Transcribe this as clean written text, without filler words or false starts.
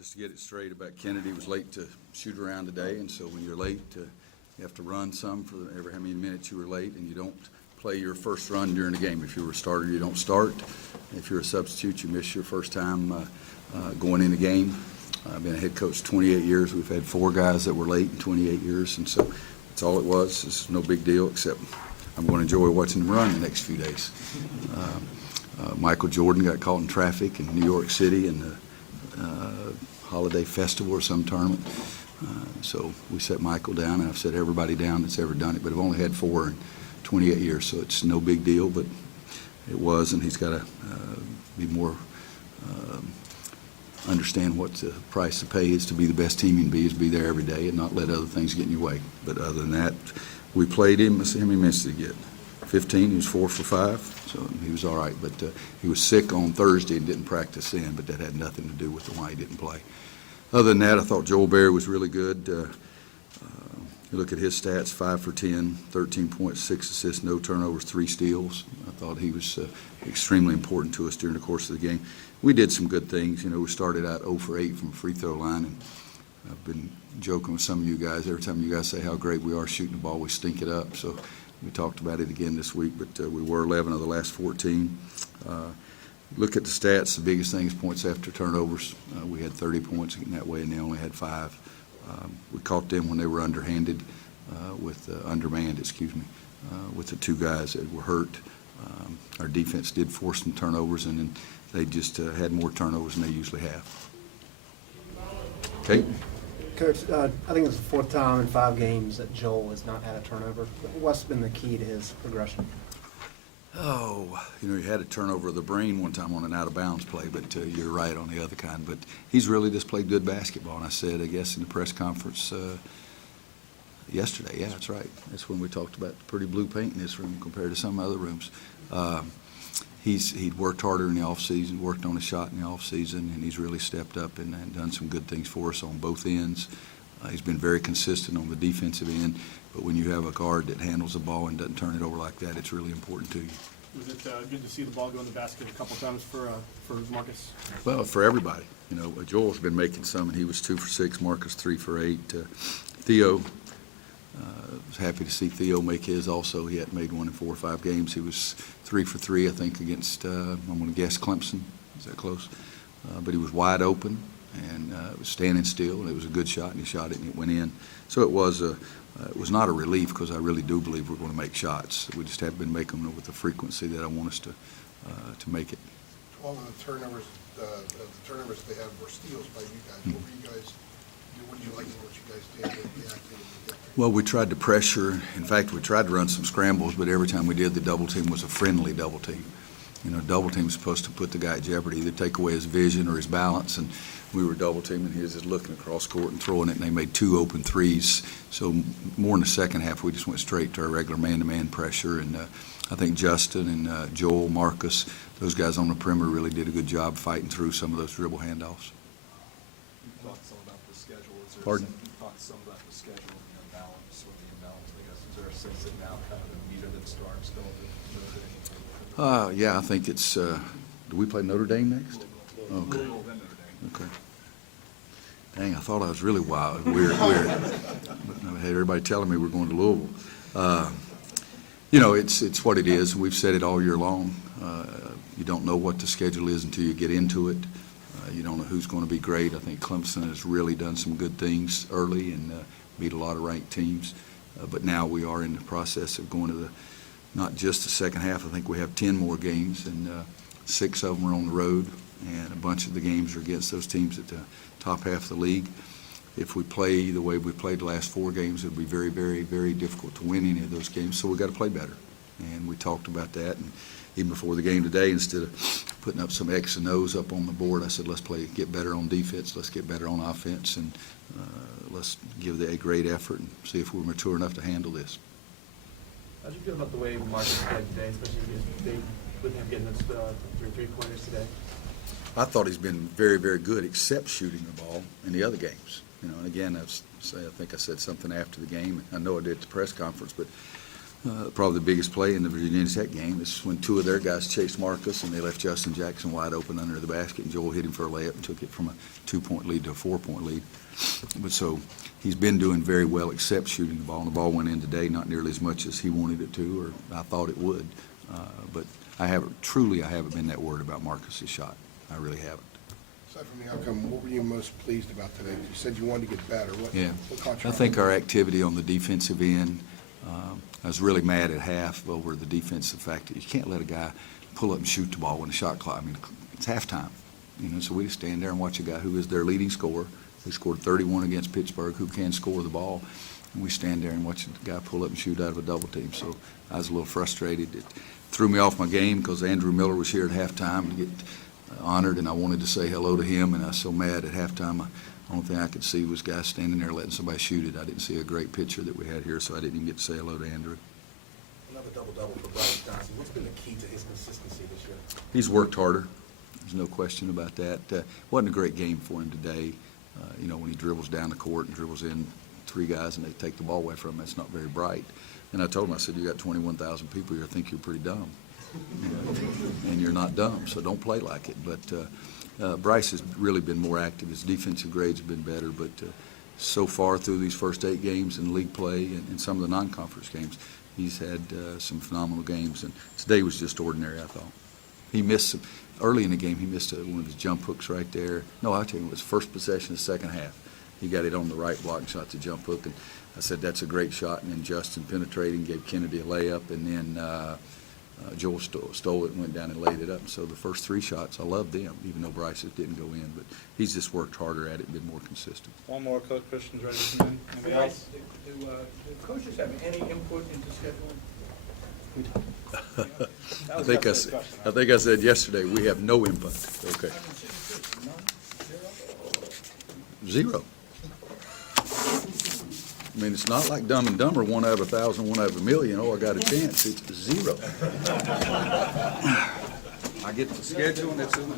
Just to get it straight about Kennedy was late to shoot around today, and so when you're late, you have to run some for every how many minutes you were late, and you don't play your first run during the game. If you're a starter, you don't start. If you're a substitute, you miss your first time going in the game. I've been a head coach 28 years. We've had 4 guys that were late in 28 years, and so that's all it was. It's no big deal, except I'm going to enjoy watching them run the next few days. Michael Jordan got caught in traffic in New York City in the holiday festival or some tournament. So we set Michael down, and I've set everybody down that's ever done it, but I've only had 4 in 28 years, so it's no big deal, but it was, and he's got to be more understand what the price to pay is to be the best team you can be, is be there every day and not let other things get in your way. But other than that, we played him. Let's see how many minutes did he get? 15. He was 4 for 5, so he was all right. But he was sick on Thursday and didn't practice then, but that had nothing to do with why he didn't play. Other than that, I thought Joel Berry was really good. You look at his stats: 5 for 10, 13 points, 6 assists, no turnovers, 3 steals. I thought he was extremely important to us during the course of the game. We did some good things. You know, we started out 0 for 8 from a free throw line, and I've been joking with some of you guys. Every time you guys say how great we are shooting the ball, we stink it up. So we talked about it again this week, but we were 11 of the last 14. Look at the stats. The biggest thing is points after turnovers. We had 30 points in that way, and they only had 5. We caught them when they were underhanded, undermanned, with the 2 guys that were hurt. Our defense did force some turnovers, and then they just had more turnovers than they usually have. Okay. Coach, I think it's the 4th time in 5 games that Joel has not had a turnover. What's been the key to his progression? Oh, you know, he had a turnover of the brain one time on an out-of-bounds play, but you're right on the other kind. But he's really just played good basketball, and I said, I guess, in the press conference yesterday. Yeah, that's right. That's when we talked about the pretty blue paint in this room compared to some other rooms. He'd worked harder in the offseason, worked on a shot in the offseason, and he's really stepped up and done some good things for us on both ends. He's been very consistent on the defensive end, but when you have a guard that handles the ball and doesn't turn it over like that, it's really important to you. Was it good to see the ball go in the basket a couple times for Marcus? Well, for everybody. You know, Joel's been making some, and he was 2 for 6, Marcus 3 for 8. Theo, was happy to see Theo make his also. He hadn't made one in 4 or 5 games. He was 3 for 3, I think, against, I'm going to guess, Clemson. Is that close? But he was wide open and was standing still, and it was a good shot, and he shot it, and it went in. So it was not a relief, because I really do believe we're going to make shots. We just haven't been making them with the frequency that I want us to make it. 12 of the turnovers they had were steals by you guys. What were you guys? What did you like? What you guys did? What reacted? Well, we tried to pressure. In fact, we tried to run some scrambles, but every time we did, the double team was a friendly double team. You know, double team is supposed to put the guy at jeopardy, either take away his vision or his balance, and we were double teaming. He was just looking across court and throwing it, and they made 2 open threes. So more in the second half, we just went straight to our regular man-to-man pressure, and I think Justin and Joel, Marcus, those guys on the perimeter really did a good job fighting through some of those dribble handoffs. You talked some about the schedule. Pardon? You talked some about the schedule and the balance or the imbalance, I guess. Is there a sense that now kind of the meter that starts going to Yeah, I think it's do we play Notre Dame next? Okay. Okay. Dang, I thought I was really wild, weird. But I had everybody telling me we're going to Louisville. You know, it's what it is. We've said it all year long. You don't know what the schedule is until you get into it. You don't know who's going to be great. I think Clemson has really done some good things early and beat a lot of ranked teams. But now we are in the process of going to not just the second half. I think we have 10 more games, and 6 of them are on the road, and a bunch of the games are against those teams at the top half of the league. If we play the way we played the last 4 games, it'll be very, very, very difficult to win any of those games, so we've got to play better. And we talked about that, and even before the game today, instead of putting up some X and O's up on the board, I said, let's get better on defense, let's get better on offense, and let's give a great effort and see if we're mature enough to handle this. How did you feel about the way Marcus played today, especially with him getting those 3 3-pointers today? I thought he's been very, very good, except shooting the ball in the other games. You know, and again, I think I said something after the game. I know I did at the press conference, but Probably the biggest play in the Virginia Tech game is when two of their guys chased Marcus and they left Justin Jackson wide open under the basket, and Joel hit him for a layup and took it from a 2-point lead to a 4-point lead. But so he's been doing very well except shooting the ball, and the ball went in today not nearly as much as he wanted it to or I thought it would. But I haven't been that worried about Marcus's shot. I really haven't. Aside from the outcome, what were you most pleased about today? You said you wanted to get better. What caught your I think eye? our activity on the defensive end, I was really mad at half over the defensive fact that you can't let a guy pull up and shoot the ball when the shot clock, I mean, it's halftime. So we just stand there and watch a guy who is their leading scorer, who scored 31 against Pittsburgh, who can score the ball, and we stand there and watch the guy pull up and shoot out of a double team. So I was a little frustrated. It threw me off my game because Andrew Miller was here at halftime to get honored, and I wanted to say hello to him, and I was so mad at halftime. The only thing I could see was guys standing there letting somebody shoot it. I didn't see a great picture that we had here, so I didn't even get to say hello to Andrew. Another double-double for Bryce Johnson. What's been the key to his consistency this year? He's worked harder. There's no question about that. Wasn't a great game for him today. When he dribbles down the court and dribbles in three guys and they take the ball away from him, that's not very bright. And I told him, I said, you got 21,000 people here think you're pretty dumb. And you're not dumb, so don't play like it. But Bryce has really been more active. His defensive grades have been better, but so far through these first 8 games in league play and some of the non-conference games, he's had some phenomenal games. And today was just ordinary, I thought. He missed some, early in the game, he missed one of his jump hooks right there. No, I'll tell you, it was first possession of the second half. He got it on the right block and shot the jump hook, and I said, that's a great shot. And then Justin penetrating, gave Kennedy a layup, and then Joel stole it and went down and laid it up. So the first 3 shots, I loved them, even though Bryce's didn't go in. But he's just worked harder at it and been more consistent. One more, Coach Christian's ready to come in. Anybody else? Do coaches have any input into scheduling? I think I said yesterday, we have no input. Okay. Zero. I mean, it's not like Dumb and Dumber, 1 out of 1,000, 1 out of 1,000,000. Oh, I got a chance. It's 0. I get the schedule and it's in the